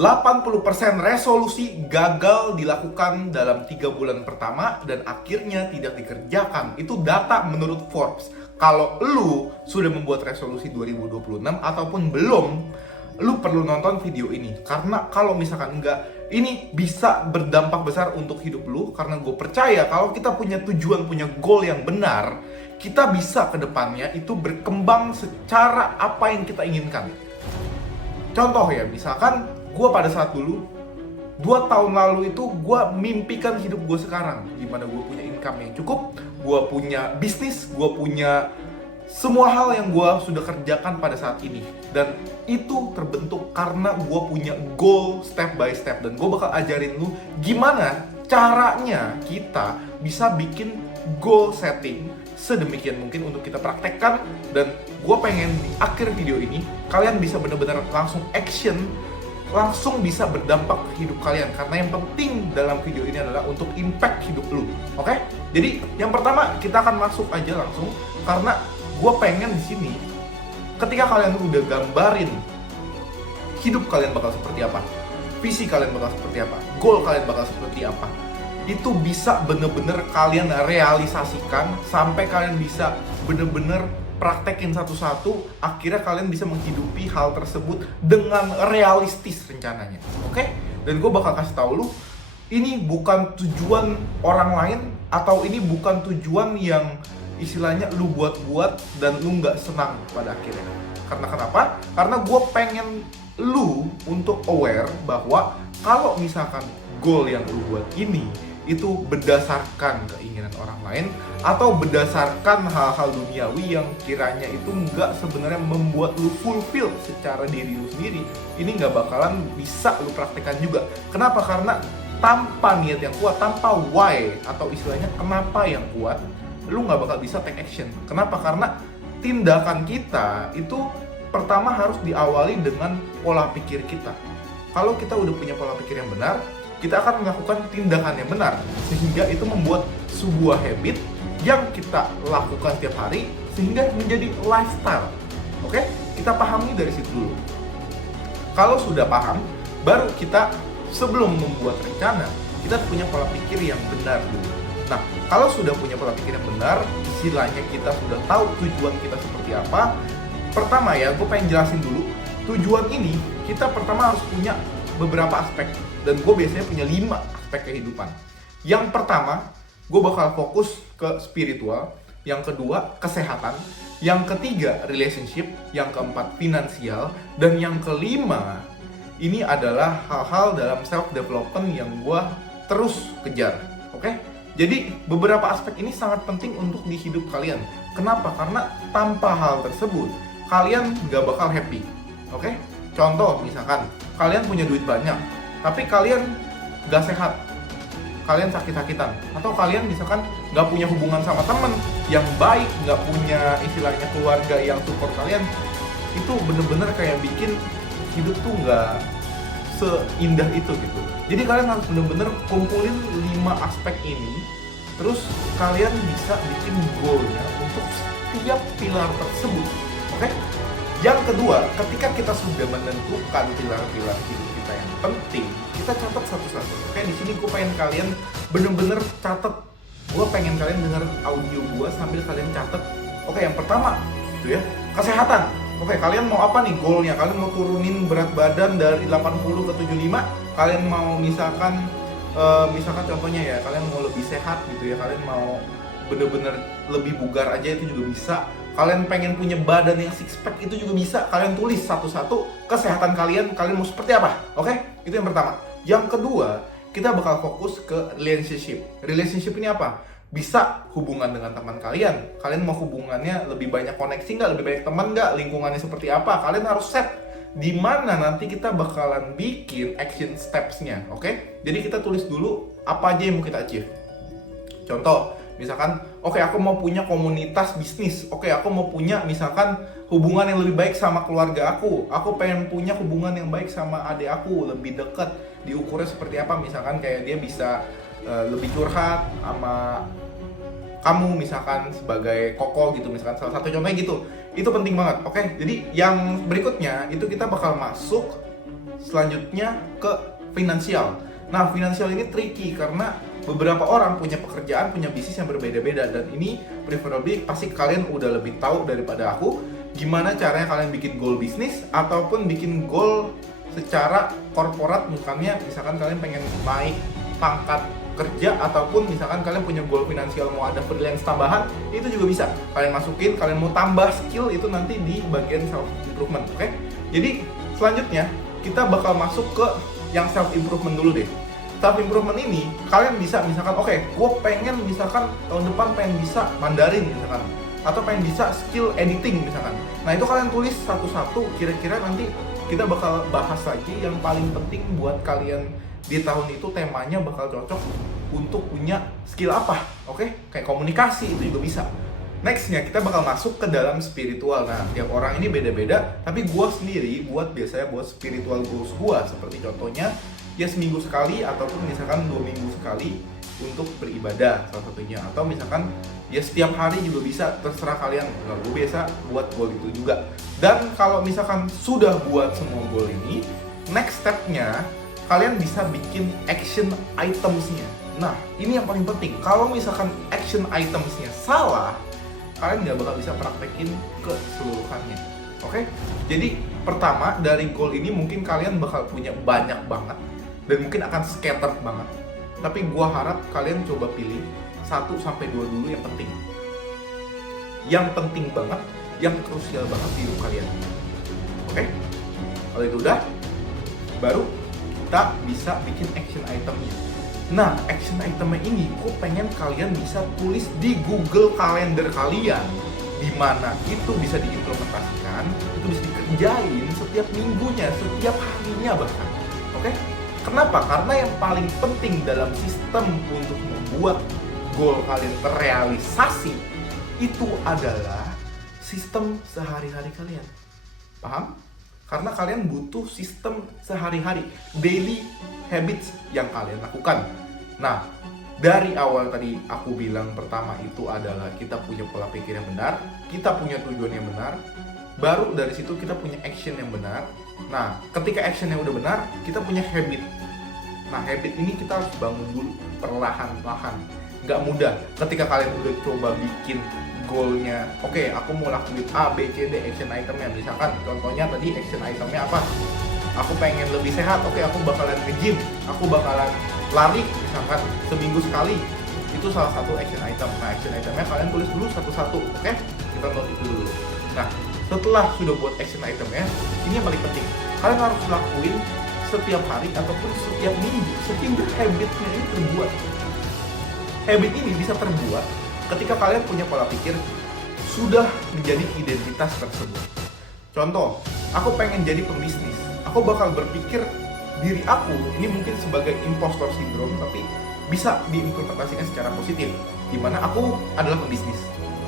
80% resolusi gagal dilakukan dalam 3 bulan pertama dan akhirnya tidak dikerjakan. Itu data menurut Forbes. Kalau lu sudah membuat resolusi 2026 ataupun belum, lu perlu nonton video ini. Karena kalau misalkan enggak, ini bisa berdampak besar untuk hidup lu. Karena gue percaya kalau kita punya tujuan, punya goal yang benar, kita bisa ke depannya itu berkembang secara apa yang kita inginkan. Contoh ya, misalkan gue pada saat dulu 2 tahun lalu itu gue mimpikan hidup gue sekarang, dimana gue punya income yang cukup, gue punya bisnis, gue punya semua hal yang gue sudah kerjakan pada saat ini. Dan itu terbentuk karena gue punya goal step by step. Dan gue bakal ajarin lu gimana caranya kita bisa bikin goal setting sedemikian mungkin untuk kita praktekkan. Dan gue pengen di akhir video ini kalian bisa benar-benar langsung action, langsung bisa berdampak ke hidup kalian. Karena yang penting dalam video ini adalah untuk impact hidup lu. Oke? Jadi yang pertama kita akan masuk aja langsung, karena gue pengen di sini ketika kalian udah gambarin hidup kalian bakal seperti apa, visi kalian bakal seperti apa, goal kalian bakal seperti apa, itu bisa bener-bener kalian realisasikan sampai kalian bisa bener-bener praktekin satu-satu, akhirnya kalian bisa menghidupi hal tersebut dengan realistis rencananya. Oke? Dan gue bakal kasih tahu lu, ini bukan tujuan orang lain, atau ini bukan tujuan yang istilahnya lu buat-buat dan lu nggak senang pada akhirnya. Karena kenapa? Karena gue pengen lu untuk aware bahwa kalau misalkan goal yang lu buat ini itu berdasarkan keinginan orang lain atau berdasarkan hal-hal duniawi yang kiranya itu nggak sebenarnya membuat lu fulfill secara diri lu sendiri, ini nggak bakalan bisa lu praktekkan juga. Kenapa? Karena tanpa niat yang kuat, tanpa why atau istilahnya kenapa yang kuat, lu nggak bakal bisa take action. Kenapa? Karena tindakan kita itu pertama harus diawali dengan pola pikir kita. Kalau kita udah punya pola pikir yang benar, kita akan melakukan tindakan yang benar, sehingga itu membuat sebuah habit yang kita lakukan setiap hari sehingga menjadi lifestyle. Oke? Kita pahami dari situ dulu. Kalau sudah paham, baru kita sebelum membuat rencana, kita punya pola pikir yang benar dulu. Nah, kalau sudah punya pola pikir yang benar, istilahnya kita sudah tahu tujuan kita seperti apa. Pertama ya, gue pengen jelasin dulu, tujuan ini kita pertama harus punya beberapa aspek. Dan gue biasanya punya 5 aspek kehidupan. Yang pertama, gue bakal fokus ke spiritual. Yang kedua, kesehatan. Yang ketiga, relationship. Yang keempat, finansial. Dan yang kelima, ini adalah hal-hal dalam self-development yang gue terus kejar. Oke? Jadi, beberapa aspek ini sangat penting untuk di hidup kalian. Kenapa? Karena tanpa hal tersebut, kalian gak bakal happy. Oke? Contoh, misalkan, kalian punya duit banyak, tapi kalian gak sehat, kalian sakit-sakitan, atau kalian misalkan gak punya hubungan sama temen yang baik, gak punya istilahnya keluarga yang support kalian, itu bener-bener kayak bikin hidup tuh gak seindah itu gitu. Jadi kalian harus bener-bener kumpulin 5 aspek ini, terus kalian bisa bikin goalnya untuk setiap pilar tersebut. Oke? Yang kedua, ketika kita sudah menentukan pilar-pilar hidup kita yang penting, kita catat satu-satu. Oke, di sini gue pengen kalian bener-bener catat. Gue pengen kalian dengar audio gue sambil kalian catat. Oke, yang pertama itu ya, kesehatan. Oke, kalian mau apa nih goalnya? Kalian mau turunin berat badan dari 80 ke 75? Kalian mau misalkan contohnya ya, kalian mau lebih sehat gitu ya, kalian mau bener-bener lebih bugar aja itu juga bisa. Kalian pengen punya badan yang six pack itu juga bisa. Kalian tulis satu-satu kesehatan kalian mau seperti apa. Oke? Itu yang pertama. Yang kedua, kita bakal fokus ke relationship. Relationship ini apa? Bisa hubungan dengan teman kalian. Kalian mau hubungannya lebih banyak koneksi nggak? Lebih banyak teman nggak? Lingkungannya seperti apa? Kalian harus set di mana nanti kita bakalan bikin action steps-nya. Oke? Jadi kita tulis dulu apa aja yang mau kita achieve. Contoh, misalkan, oke, aku mau punya komunitas bisnis. Oke, aku mau punya misalkan hubungan yang lebih baik sama keluarga aku. Aku pengen punya hubungan yang baik sama adik aku, lebih dekat. Diukurnya seperti apa? Misalkan kayak dia bisa lebih curhat sama kamu misalkan sebagai koko gitu, misalkan salah satu contohnya gitu. Itu penting banget. Oke, jadi yang berikutnya itu kita bakal masuk selanjutnya ke finansial. Nah, finansial ini tricky karena beberapa orang punya pekerjaan, punya bisnis yang berbeda-beda, dan ini preferably pasti kalian udah lebih tahu daripada aku gimana caranya kalian bikin goal bisnis ataupun bikin goal secara korporat. Misalkan kalian pengen naik pangkat kerja ataupun misalkan kalian punya goal finansial, mau ada freelance tambahan, itu juga bisa kalian masukin. Kalian mau tambah skill, itu nanti di bagian self improvement. Oke? Jadi selanjutnya kita bakal masuk ke yang self improvement dulu deh. Self improvement ini kalian bisa misalkan, oke, gue pengen misalkan tahun depan pengen bisa Mandarin misalkan, atau pengen bisa skill editing misalkan. Nah, itu kalian tulis satu-satu, kira-kira nanti kita bakal bahas lagi yang paling penting buat kalian di tahun itu, temanya bakal cocok untuk punya skill apa. Oke? Kayak komunikasi itu juga bisa. Nextnya kita bakal masuk ke dalam spiritual. Nah, tiap orang ini beda-beda, tapi gue sendiri biasanya buat spiritual goals gue, seperti contohnya ya seminggu sekali ataupun misalkan 2 minggu sekali untuk beribadah salah satunya, atau misalkan ya setiap hari juga bisa, terserah kalian. Nah, gue biasa buat goal itu juga. Dan kalau misalkan sudah buat semua goal ini, next stepnya kalian bisa bikin action items-nya. Nah, ini yang paling penting. Kalau misalkan action items-nya salah, kalian nggak bakal bisa praktekin keseluruhannya. Oke? Jadi pertama, dari goal ini mungkin kalian bakal punya banyak banget dan mungkin akan scattered banget. Tapi gua harap kalian coba pilih 1-2 dulu yang penting. Yang penting banget, yang krusial banget di hidup kalian. Oke? Kalau itu udah, baru kita bisa bikin action itemnya. Nah, action itemnya ini gue pengen kalian bisa tulis di Google Calendar kalian, di mana itu bisa diimplementasikan, itu bisa dikerjain setiap minggunya, setiap harinya bahkan. Oke? Kenapa? Karena yang paling penting dalam sistem untuk membuat goal kalian terrealisasi itu adalah sistem sehari-hari kalian. Paham? Karena kalian butuh sistem sehari-hari, daily habits yang kalian lakukan. Nah, dari awal tadi aku bilang pertama itu adalah kita punya pola pikir yang benar, kita punya tujuan yang benar, baru dari situ kita punya action yang benar. Nah, ketika actionnya udah benar, kita punya habit. Nah, habit ini kita harus bangun dulu, perlahan-lahan. Nggak mudah. Ketika kalian udah coba bikin goalnya, oke, aku mau lakuin A, B, C, D action itemnya. Misalkan contohnya tadi action itemnya apa? Aku pengen lebih sehat, oke, aku bakalan nge-gym, aku bakalan lari misalkan seminggu sekali. Itu salah satu action item. Nah, action itemnya kalian tulis dulu satu-satu, oke? Kita note itu dulu. Nah, setelah sudah buat action itemnya, ini yang paling penting, kalian harus lakuin setiap hari ataupun setiap minggu sehingga habitnya ini terbuat. Habit ini bisa terbuat ketika kalian punya pola pikir sudah menjadi identitas tersebut. Contoh, aku pengen jadi pembisnis. Aku bakal berpikir diri aku ini mungkin sebagai impostor syndrome, tapi bisa diimplementasikan secara positif, dimana aku adalah pembisnis.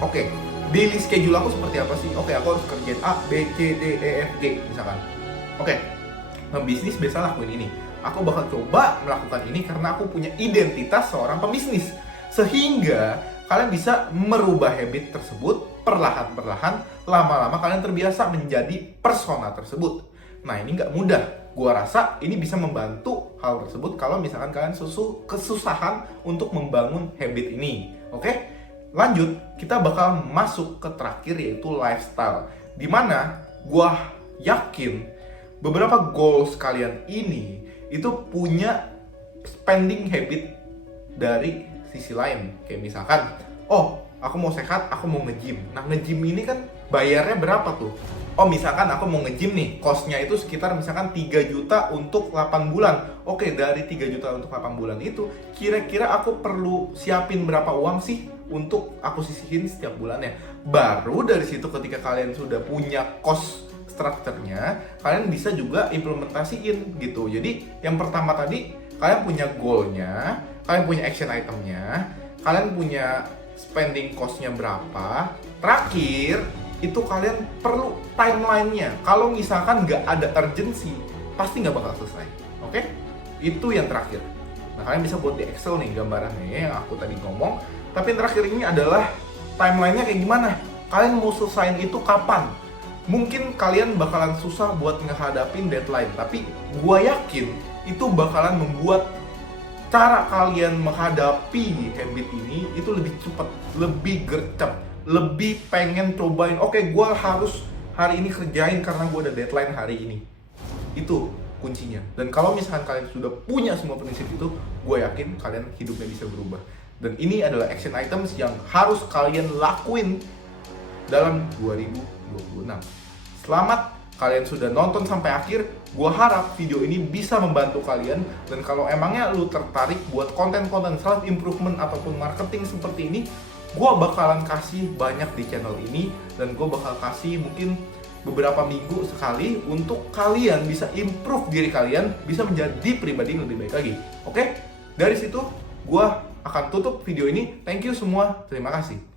Oke, daily schedule aku seperti apa sih? Oke, aku harus kerjain A, B, C, D, E, F, G misalkan. Oke, pembisnis biasa lakuin ini. Aku bakal coba melakukan ini karena aku punya identitas seorang pembisnis. Sehingga kalian bisa merubah habit tersebut perlahan-perlahan, lama-lama kalian terbiasa menjadi persona tersebut. Nah, ini nggak mudah. Gua rasa ini bisa membantu hal tersebut kalau misalkan kalian kesusahan untuk membangun habit ini. Oke? Lanjut, kita bakal masuk ke terakhir, yaitu lifestyle. Dimana gua yakin beberapa goals kalian ini itu punya spending habit dari sisi lain. Kayak misalkan, oh, aku mau sehat, aku mau nge-gym. Nah, nge-gym ini kan bayarnya berapa tuh? Oh, misalkan aku mau nge-gym nih, cost-nya itu sekitar misalkan 3 juta untuk 8 bulan. Oke, dari 3 juta untuk 8 bulan itu, kira-kira aku perlu siapin berapa uang sih untuk aku sisihin setiap bulannya? Baru dari situ ketika kalian sudah punya cost structure-nya, kalian bisa juga implementasiin gitu. Jadi, yang pertama tadi, kalian punya goal-nya, kalian punya action item-nya, kalian punya spending cost-nya berapa. Terakhir, itu kalian perlu timeline-nya. Kalau misalkan nggak ada urgency, pasti nggak bakal selesai. Oke? Itu yang terakhir. Nah, kalian bisa buat di Excel nih gambarannya yang aku tadi ngomong. Tapi yang terakhir ini adalah timeline-nya kayak gimana? Kalian mau selesaiin itu kapan? Mungkin kalian bakalan susah buat ngehadapin deadline, tapi gue yakin itu bakalan membuat cara kalian menghadapi habit ini itu lebih cepat, lebih gercep, lebih pengen cobain. Oke, gue harus hari ini kerjain karena gue ada deadline hari ini. Itu kuncinya. Dan kalau misalkan kalian sudah punya semua prinsip itu, gue yakin kalian hidupnya bisa berubah. Dan ini adalah action items yang harus kalian lakuin dalam 2026. Selamat, kalian sudah nonton sampai akhir. Gua harap video ini bisa membantu kalian. Dan kalau emangnya lu tertarik buat konten-konten self improvement ataupun marketing seperti ini, gua bakalan kasih banyak di channel ini. Dan gua bakal kasih mungkin beberapa minggu sekali untuk kalian bisa improve diri kalian, bisa menjadi pribadi yang lebih baik lagi. Oke? Dari situ gua akan tutup video ini. Thank you semua. Terima kasih.